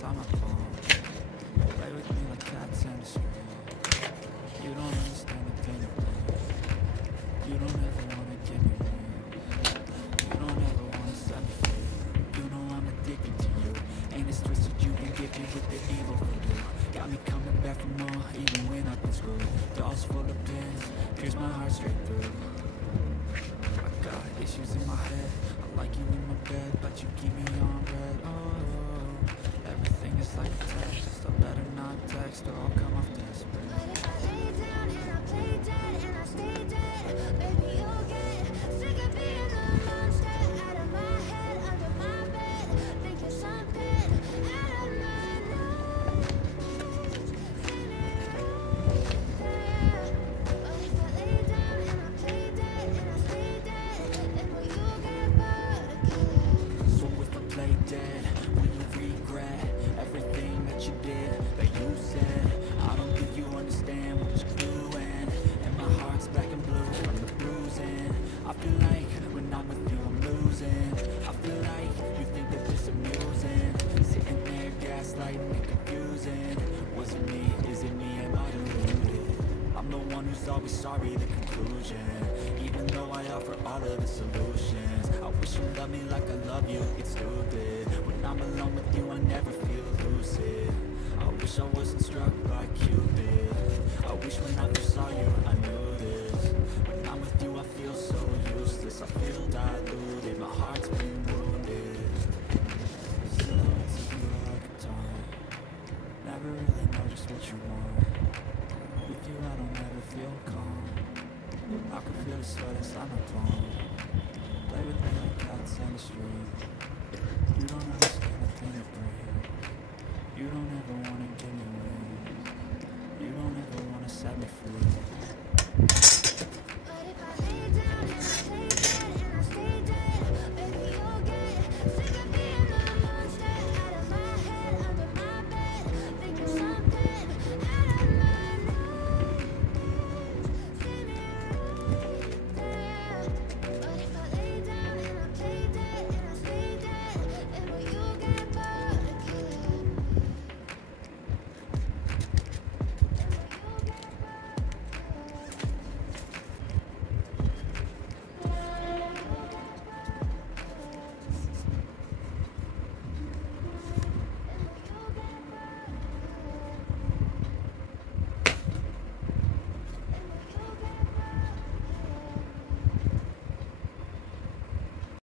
inside my palm. Play with me like cats in the street. You don't understand the pain of me. You don't ever wanna give me wings. You don't ever wanna set me free. You know I'm addicted to you, and it's twisted. You've been gifted with the evil voodoo. Got me coming back for more, even when I've been screwed. Dolls full of pins, pierce my heart straight through. I got issues in my head. I like you in my bed, but you keep me on red. Oh, everything is like a test. I better not text or I'll come off desperate. But if I lay down and I play dead and I stay dead, baby, you'll get sick of being the monster out of my head, under my bed, thinking something out of my nose. Seen it all, yeah. But if I lay down and I play dead and I stay dead, then will you get bored again? So if I play dead, will you regret everything that you did, that you said? I don't think you understand what you're doing, and my heart's black and blue from the bruising. I feel like when I'm with you I'm losing. I feel like you think that this amusing, sitting there gaslighting and confusing. Was it me? Is it me? Am I deluded? I'm the one who's always sorry, the conclusion, even though I offer all of the solutions. I wish you loved me like I love you, it's stupid. When I'm alone with you I never feel lucid. I wish I wasn't struck by Cupid. I wish when I first saw you I knew this. When I'm with you I feel so useless. I feel diluted, my heart's been wounded. Silhouettes of you are like a taunt. Never really know just what you want. With you I don't ever feel calm. I can feel the sweat inside my palm. Play with me like cats in the street.